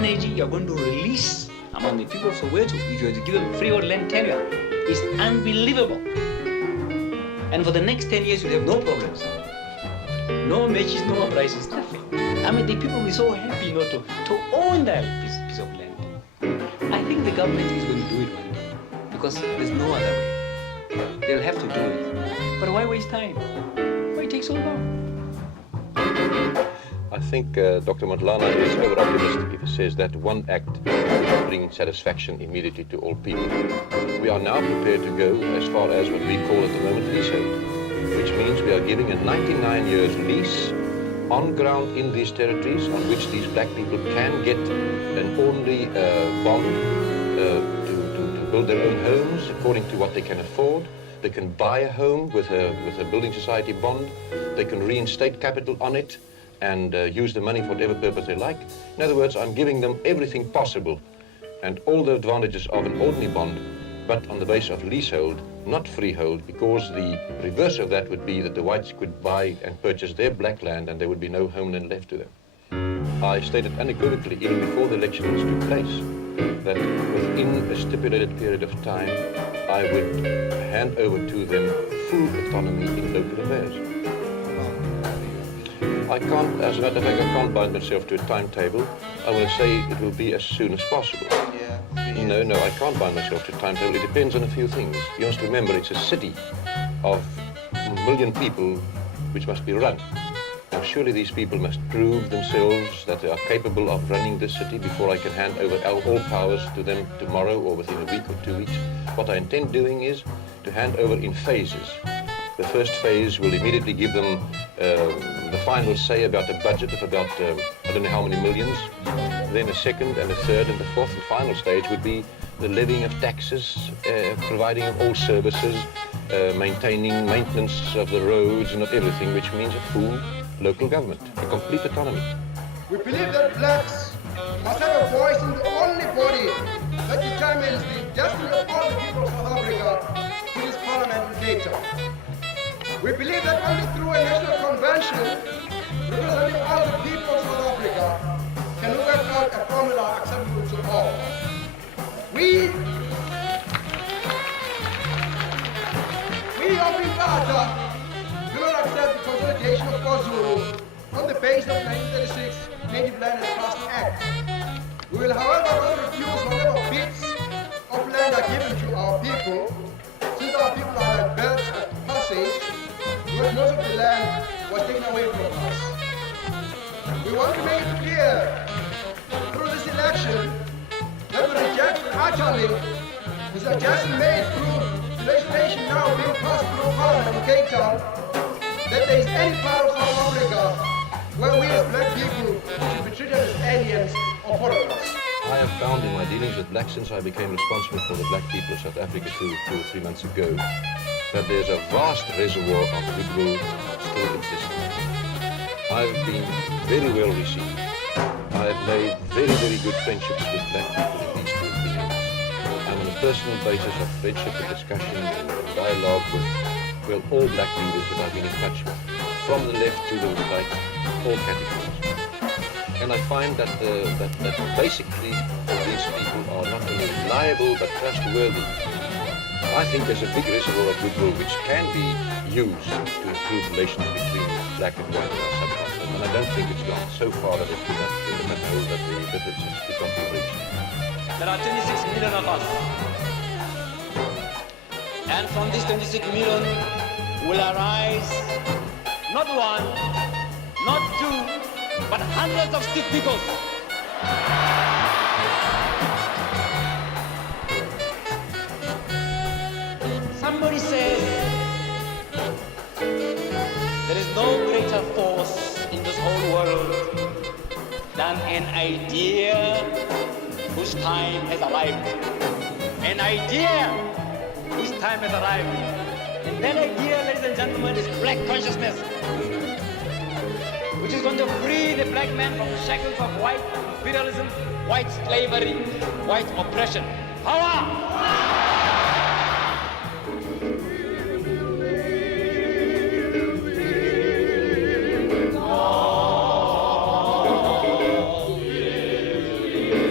energy you're going to release among the people of Soweto, if you were to give them freehold land tenure, is unbelievable. And for the next 10 years, you'll have no problems. No matches, no uprisings, nothing. I mean, the people will be so happy, you know, to own that piece of land. I think the government is going to do it one day, because there's no other way. They'll have to do it. But why waste time? Why take so long? I think Dr. Matlana is over-optimistic if he says that one act will bring satisfaction immediately to all people. We are now prepared to go as far as what we call at the moment leasehold, which means we are giving a 99 years lease on ground in these territories on which these black people can get an ordinary bond to build their own homes according to what they can afford. They can buy a home with a building society bond. They can reinstate capital on it and use the money for whatever purpose they like. In other words, I'm giving them everything possible and all the advantages of an ordinary bond, but on the basis of leasehold, not freehold, because the reverse of that would be that the whites could buy and purchase their black land and there would be no homeland left to them. I stated unequivocally, even before the elections took place, that within a stipulated period of time, I would hand over to them full autonomy in local affairs. I can't, as a matter of fact, I can't bind myself to a timetable. I will say it will be as soon as possible. No, I can't bind myself to a timetable. It depends on a few things. You must remember it's a city of 1 million people which must be run. Now surely these people must prove themselves that they are capable of running this city before I can hand over all powers to them tomorrow or within a week or 2 weeks. What I intend doing is to hand over in phases. The first phase will immediately give them the final say about a budget of about, I don't know how many millions. Then a second and a third and the fourth and final stage would be the levying of taxes, providing of all services, maintaining maintenance of the roads and of everything, which means a full local government, a complete autonomy. We believe that blacks must have a voice in the only body that determines the destiny of all the people of South Africa to this parliament in Cape Town. We believe that only through a national convention representing all the people of South Africa can we work out a formula acceptable to all. We of Inkatha do not accept the consolidation of KwaZulu on the basis of 1936 Native Land and Trust Act. We will, however, not refuse whatever bits of land are given to our people, since our people are like birds of passage, because most of the land was taken away from us. We want to make it clear through this election that we reject utterly the suggestion made through the legislation now being passed through Parliament in Cape Town that there is any part of South Africa where we as black people should be treated as aliens or foreigners. I have found in my dealings with blacks since I became responsible for the black people of South Africa 2 or 3 months ago that there's a vast reservoir of goodwill still existing. I've been very well received. I have made very, very good friendships with black people in these 2 or 3 months. And on a personal basis of friendship and discussion and dialogue with, well, all black leaders that I've been in touch with, from the left to the right, all categories. And I find that basically these people are not only reliable but trustworthy. I think there's a big reservoir of goodwill which can be used to improve relations between black and white in our subcontinent. And I don't think it's gone so far that it could not know that the differences could not be reached. There are 26 million of us. And from these 26 million will arise not 1, not 2, but hundreds of stiff people. Somebody says there is no greater force in this whole world than an idea whose time has arrived. An idea whose time has arrived. And that idea, ladies and gentlemen, is black consciousness, which is going to free the black man from the shackles of white imperialism, white slavery, white oppression. Power!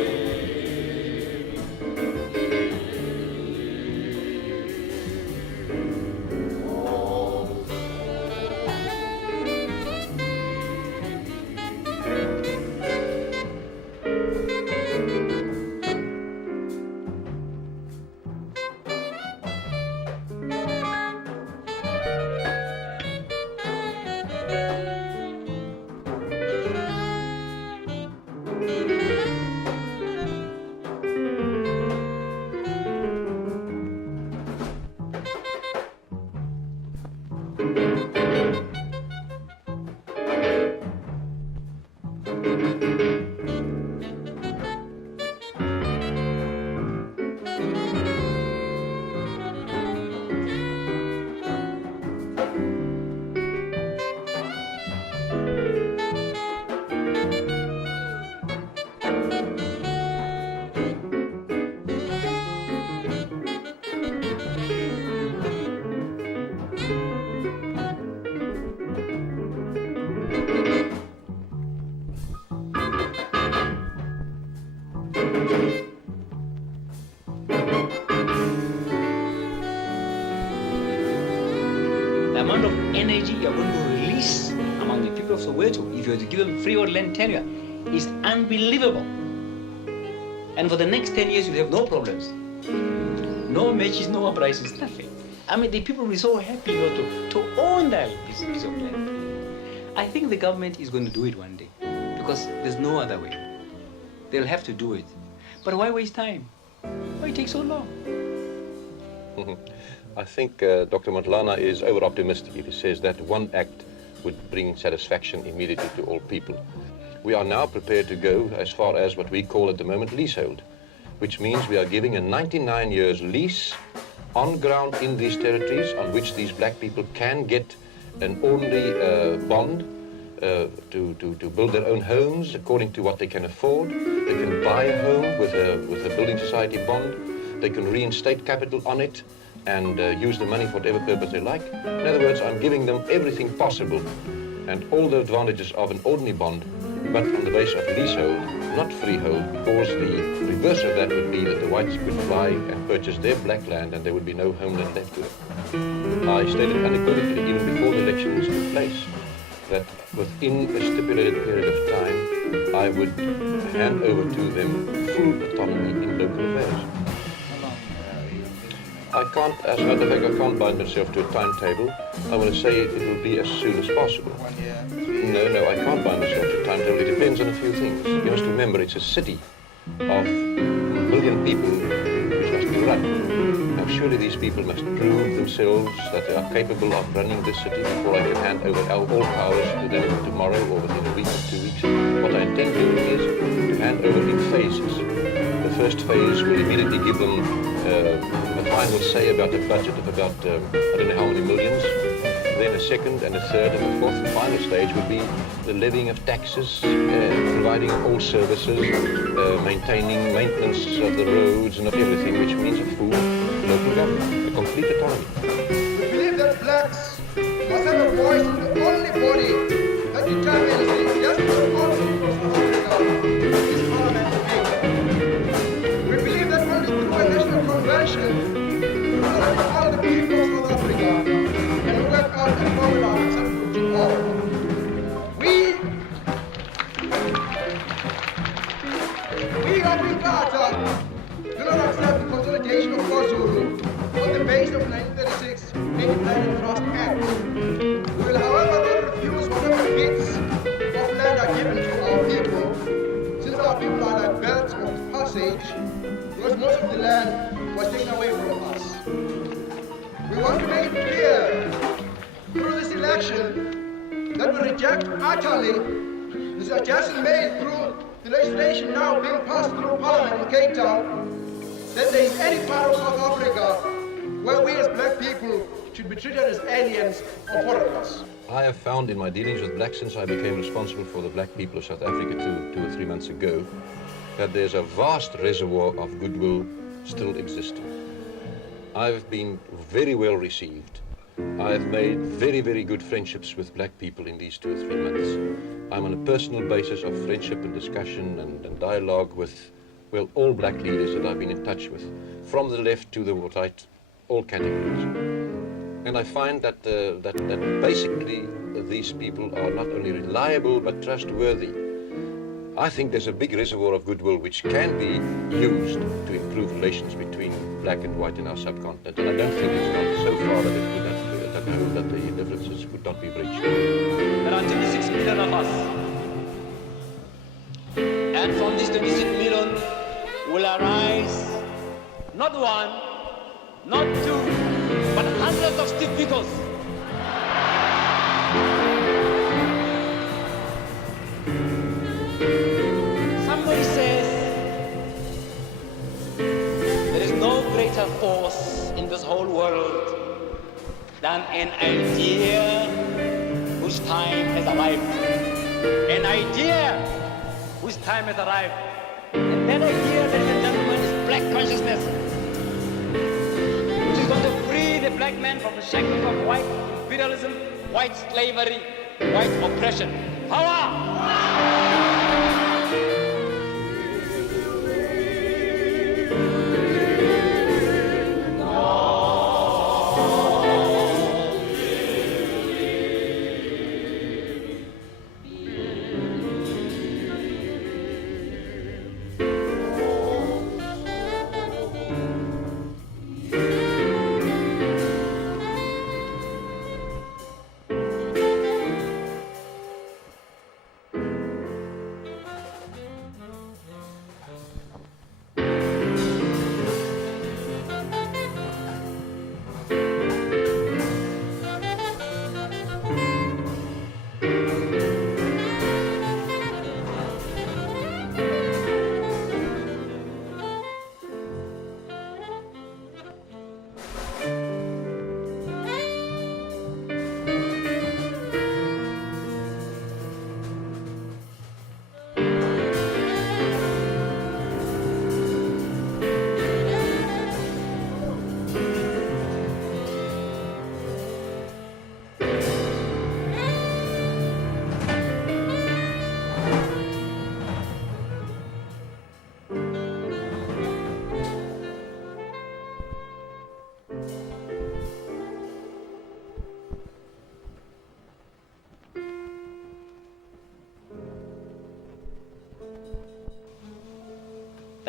energy you are going to release among the people of Soweto, if you were to give them free or land tenure, is unbelievable. And for the next 10 years, you have no problems. No matches, no uprisings, nothing. I mean, the people will be so happy to own that piece of land. I think the government is going to do it one day, because there's no other way. They'll have to do it. But why waste time? Why take so long? I think Dr. Matlana is over-optimistic if he says that one act would bring satisfaction immediately to all people. We are now prepared to go as far as what we call at the moment leasehold, which means we are giving a 99 years lease on ground in these territories on which these black people can get an ordinary bond to build their own homes according to what they can afford. They can buy a home with a building society bond. They can reinstate capital on it and use the money for whatever purpose they like. In other words, I'm giving them everything possible and all the advantages of an ordinary bond, but on the basis of leasehold, not freehold, because the reverse of that would be that the whites could buy and purchase their black land and there would be no homeland left to them. I stated unequivocally, even before the elections took place, that within a stipulated period of time, I would hand over to them full autonomy in local affairs. I can't, as a matter of fact, I can't bind myself to a timetable. I want to say it will be as soon as possible. No, I can't bind myself to a timetable. It depends on a few things. You must remember, it's a city of 1 million people which must be run. Now, surely these people must prove themselves that they are capable of running this city before I can hand over all powers to them tomorrow or within a week or 2 weeks. What I intend to do is to hand over in phases. The first phase will immediately give them a final say about a budget of about, I don't know how many millions. Then a second and a third and a fourth and final stage would be the levying of taxes, providing all services, maintaining maintenance of the roads and of everything, which means a full local government, a complete autonomy. We believe that blacks must have a voice in the only body that determines the destiny of all peoples of Africa, is Parliament of England. We believe that only through a national convention, all the people of South Africa can work out a formula acceptable to all. We of IKHAMBI do not accept the consolidation of KwaZulu on the basis of 1936 Native Land and Trust Act. We will, however, not refuse whatever bits of land are given to our people, since our people are like birds of passage, because most of the land was taken away from us. We want to make it clear through this election that we reject utterly the suggestion made through the legislation now being passed through Parliament in Cape Town that there is any part of South Africa where we as black people should be treated as aliens or foreigners. I have found in my dealings with blacks since I became responsible for the black people of South Africa 2 or 3 months ago that there's a vast reservoir of goodwill still existing. I've been very well received. I've made very, very good friendships with black people in these 2 or 3 months. I'm on a personal basis of friendship and discussion and dialogue with, well, all black leaders that I've been in touch with, from the left to the right, all categories. And I find that basically these people are not only reliable but trustworthy. I think there's a big reservoir of goodwill which can be used to improve relations between black and white in our subcontinent. And I don't think it's gone so far that it could not, that the differences could not be bridged. There are 26 million of us. And from these 26 million will arise not one, not two, but hundreds of Steve Bikos. Somebody says there is no greater force in this whole world than an idea whose time has arrived. An idea whose time has arrived. And that idea, ladies and gentlemen, is black consciousness, which is going to free the black man from the shackles of white imperialism, white slavery, white oppression. Power!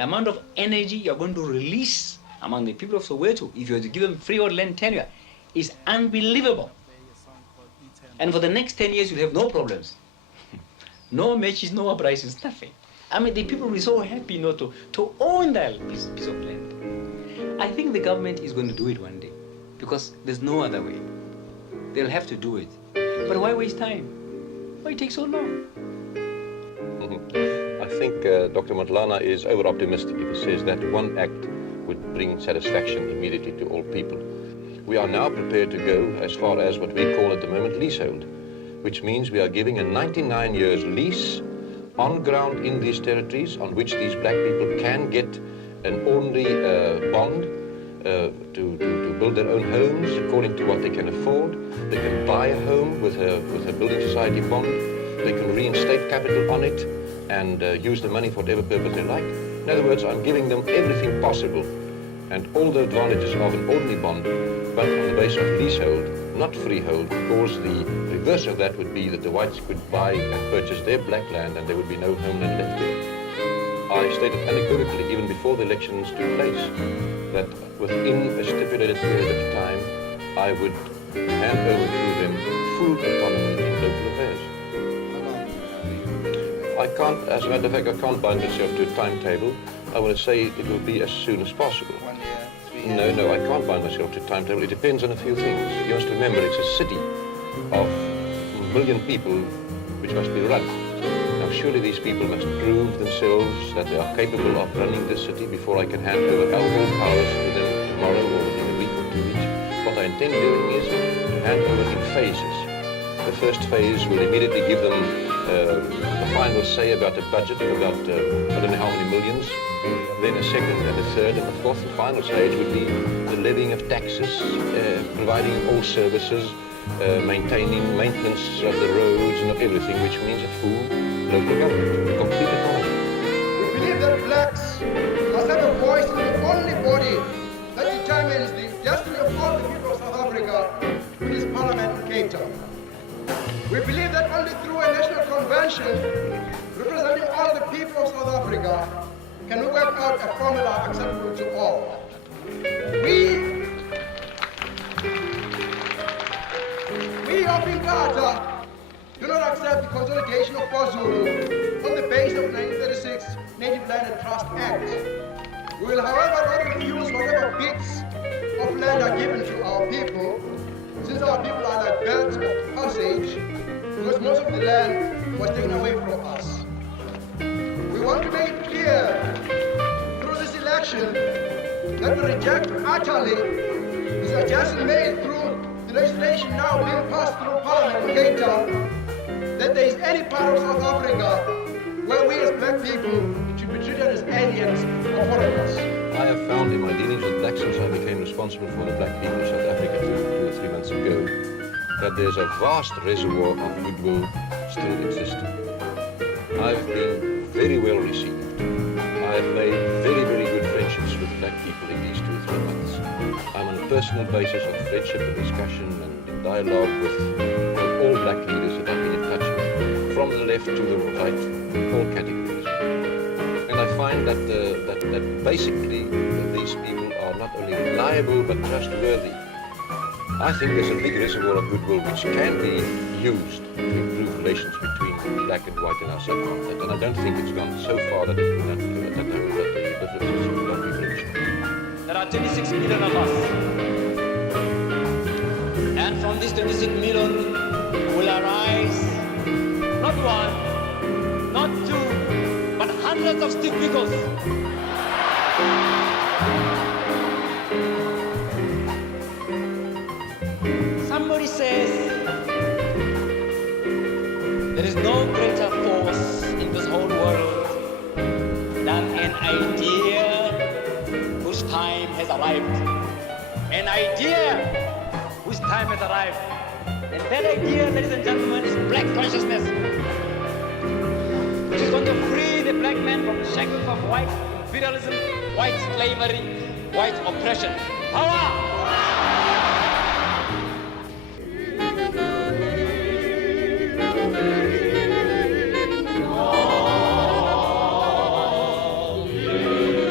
the amount of energy you're going to release among the people of Soweto, if you were to give them free or land tenure, is unbelievable. And for the next 10 years, you'll have no problems. No matches, no uprisings, nothing. I mean, the people will be so happy not to own that piece of land. I think the government is going to do it one day, because there's no other way. They'll have to do it. But why waste time? Why take so long? I think Dr. Matlana is over-optimistic if he says that one act would bring satisfaction immediately to all people. We are now prepared to go as far as what we call at the moment leasehold, which means we are giving a 99 years lease on ground in these territories on which these black people can get an ordinary bond to build their own homes according to what they can afford. They can buy a home with a building society bond. They can reinstate capital on it and use the money for whatever purpose they like. In other words, I'm giving them everything possible and all the advantages of an ordinary bond, but on the basis of leasehold, not freehold, because the reverse of that would be that the whites could buy and purchase their black land and there would be no homeland left. I stated unequivocally, even before the elections took place, that within a stipulated period of time, I would hand over to them full autonomy in local affairs. I can't, as a matter of fact, I can't bind myself to a timetable. I want to say it will be as soon as possible. 1 year, 3 years? No, I can't bind myself to a timetable. It depends on a few things. You must remember it's a city of 1 million people which must be run. Now surely these people must prove themselves that they are capable of running this city before I can hand over all powers to them tomorrow or within a week or 2 weeks. What I intend doing is to hand over in phases. The first phase will immediately give them a final say about the budget of about I don't know how many millions. Then a second and a third and a fourth and final stage would be the levying of taxes, providing all services, maintaining maintenance of the roads and of everything, which means a full local government, complete autonomy. We believe that blacks must have a voice in the only body that determines the destiny of all the people of South Africa, which is Parliament in Cape Town. We believe that only through a national convention representing all the people of South Africa can we work out a formula acceptable to all. We of Inkatha do not accept the consolidation of KwaZulu on the basis of 1936 Native Land and Trust Act. We will, however, not refuse whatever bits of land are given to our people, since our people are like belts of passage, because most of the land was taken away from us. We want to make it clear through this election that we reject utterly the suggestion made through the legislation now being passed through Parliament in Cape Town that there is any part of South Africa where we as black people should be treated as aliens or foreigners. I have found in my dealings with blacks since I became responsible for the black people of South Africa 2 or 3 months ago that there's a vast reservoir of goodwill still existing. I've been very well received. I've made very, very good friendships with black people in these 2 or 3 months. I'm on a personal basis of friendship and discussion and dialogue with all black leaders that I've been in touch with, from the left to the right, all categories. And I find that basically these people are not only reliable but trustworthy. I think there's a big reservoir of goodwill which can be used to improve relations between black and white in our subcontinent, and I don't think it's gone so far that it will not that the differences will not be bridged. There are 26 million of us. And from this 26 million will arise not one, not two, but hundreds of stiff figures. Somebody says there is no greater force in this whole world than an idea whose time has arrived. An idea whose time has arrived. And that idea, ladies and gentlemen, is black consciousness, which is going to free the black man from the shackles of white imperialism, white slavery, white oppression. Power!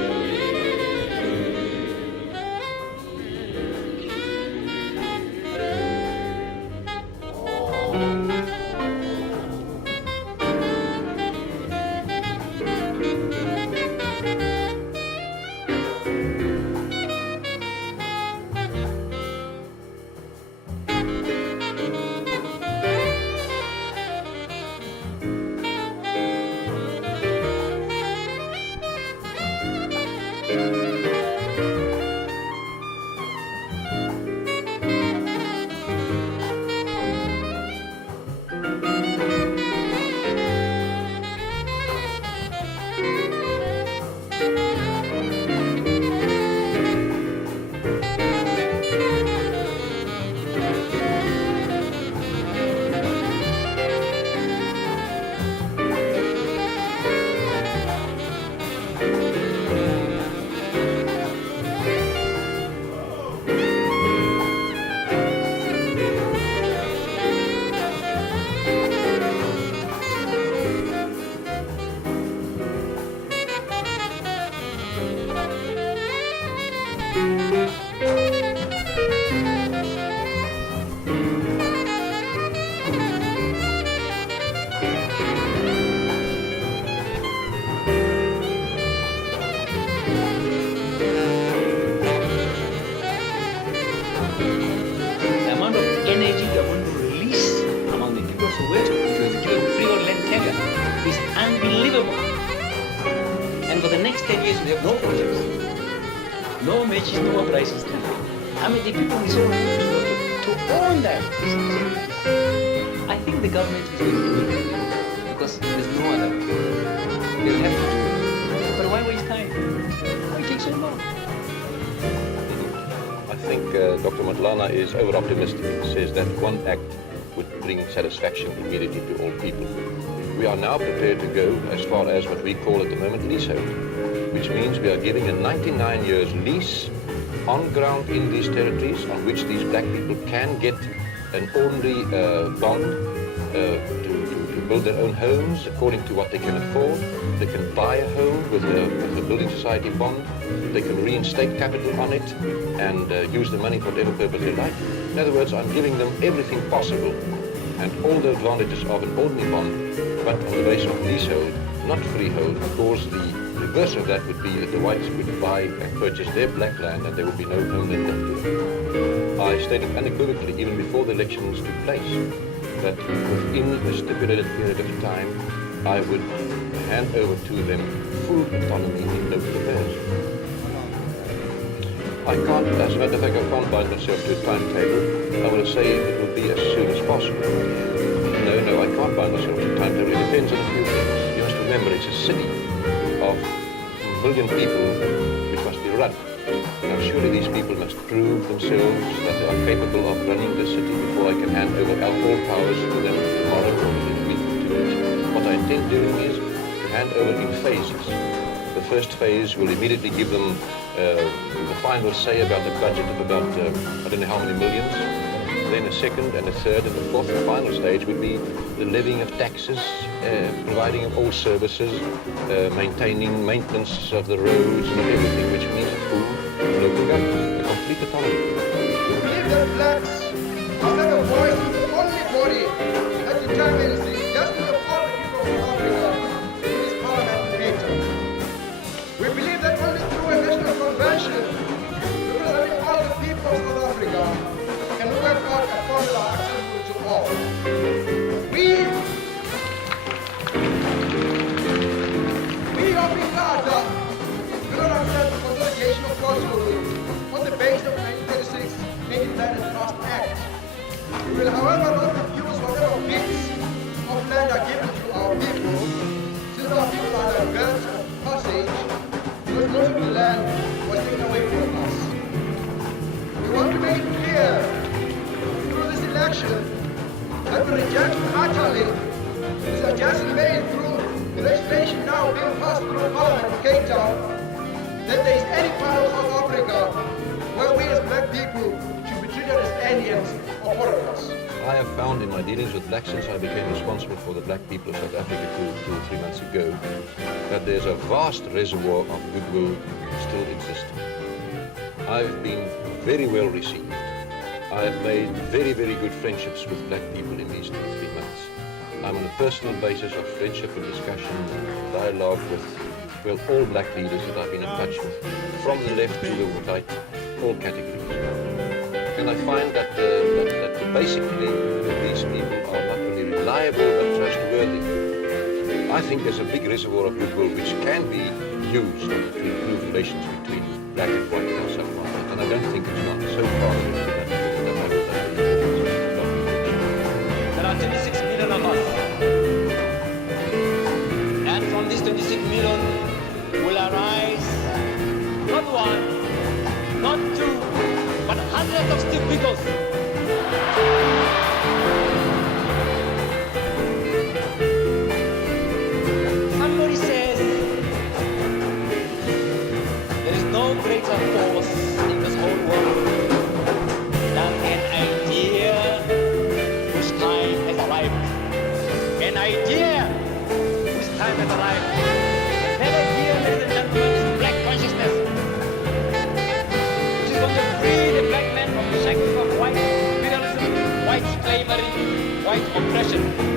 No matches, no prices. I mean, the people is so to own that. I think the government is going to do it because there's no other. They'll have to do it. But why waste time? Why take so long? I think Dr. Matlana is over-optimistic. He says that one act would bring satisfaction immediately to all people. We are now prepared to go as far as what we call at the moment leasehold, which means we are giving a 99 years lease on ground in these territories on which these black people can get an ordinary bond to build their own homes according to what they can afford. They can buy a home with a building society bond. They can reinstate capital on it and use the money for whatever purpose they like. In other words, I'm giving them everything possible and all the advantages of an ordinary bond, but on the basis of leasehold, not freehold. Of course, the reverse of that would be that the whites would buy and purchase their black land and there would be no home left to them. I stated unequivocally, even before the elections took place, that within a stipulated period of time, I would hand over to them full autonomy in local affairs. I can't, as a matter of fact, I can't bind myself to a timetable. I will say it will be as soon as possible. No, I can't bind myself to a timetable. It depends on a few things. You must remember, it's a city of a million people which must be run. Now, surely these people must prove themselves that they are capable of running the city before I can hand over all powers to them tomorrow or in a week or 2 weeks. What I intend doing is to hand over in phases. The first phase will immediately give them the final say about the budget of about, I don't know how many millions. Then a second and a third and a fourth and final stage would be the levying of taxes, providing of all services, maintaining maintenance of the roads and everything, which means full local government, a complete autonomy. We believe that blacks must have a voice in the only body that determines the destiny of all the people of Africa in this parliament later. We believe that only through a national convention, representing all the people of South Africa, can we work out a formula acceptable to all. We of IKHAMBI do not accept the consolidation of God's rule on the basis of 1936 Native Land and Trust Act. We will, however, not refuse whatever bits of land are given to our people, since our people are the birds of passage, because most of the land was taken away from us. We want to make clear through this election that we reject utterly the suggestion made through the legislation now being passed through Parliament of Cape Town that there is any part of South Africa where we as black people should be treated as aliens or foreigners. I have found in my dealings with blacks since I became responsible for the black people of South Africa 2 or 3 months ago that there's a vast reservoir of goodwill still existing. I've been very well received. I have made very, very good friendships with black people in these 2 or 3 months. I'm on a personal basis of friendship and discussion and dialogue with, well, all black leaders that I've been in touch with, from the left to the right, all categories. And I find that basically these people are not only reliable but trustworthy. I think there's a big reservoir of goodwill which can be used to improve relations between black and white and so on. And I don't think it's gone so far that There are 26 million of us. And from these 26 million will arise not one, not two, but hundreds of still peoples. Somebody says there is no greater force in this whole world than an idea whose time has arrived. An idea whose time has arrived. That idea, ladies and gentlemen, is black consciousness, which is going to free the black man from the shackles of white imperialism, white slavery, white oppression.